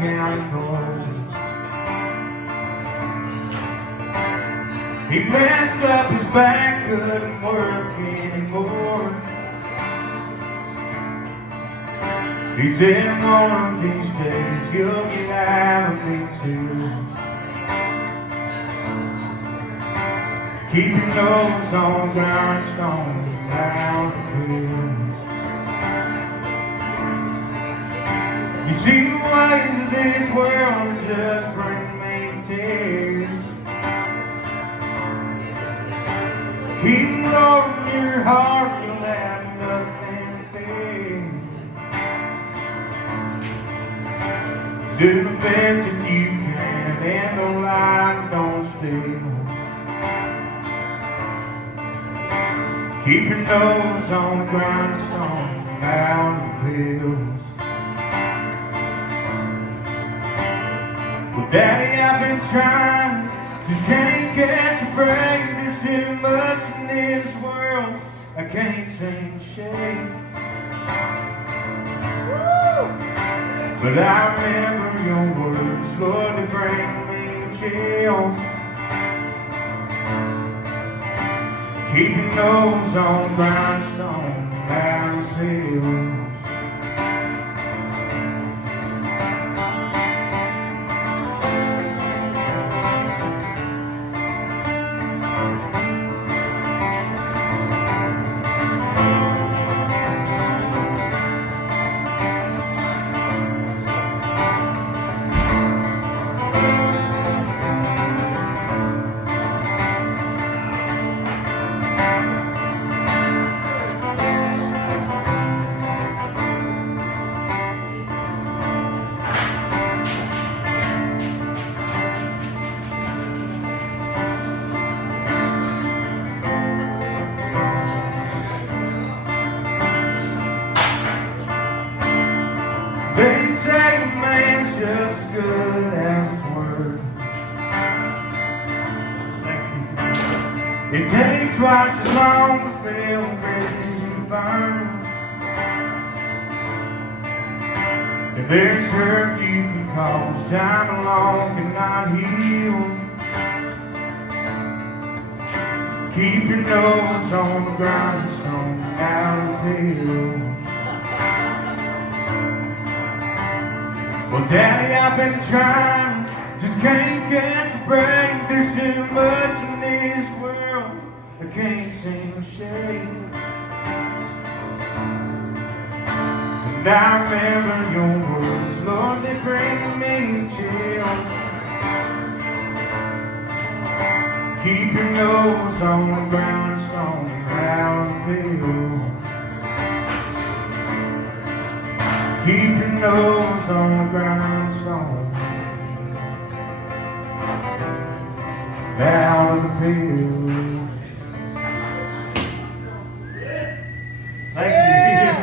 county court. He messed up his back, couldn't work anymore. He said one of these days he'll get out of these hills. Keep your nose on grindstone out the hills. You see the ways of this world just bring me tears. Keep lowering your heart, you'll have nothing to fear. Do the best that you can and don't lie, don't steal. Keep your nose on the grindstone out of the pills. Well, Daddy, I've been trying, just can't catch a break. There's too much in this world I can't seem to shake. But I remember your words, Lord, to bring me the chills. Keep your nose on grindstone out of pills. They say a man's just as good as his word. It takes twice as long to build bridges you burn. And there's hurt you can cause, time alone cannot heal. Keep your nose on the grindstone out of the hills. Well, Daddy, I've been trying, just can't catch a break. There's too much in this world I can't seem to shake. And I remember your words, Lord, they bring me chills. Keep your nose on the grindstone out of the pills. Keep your nose on the grindstone out of the pills.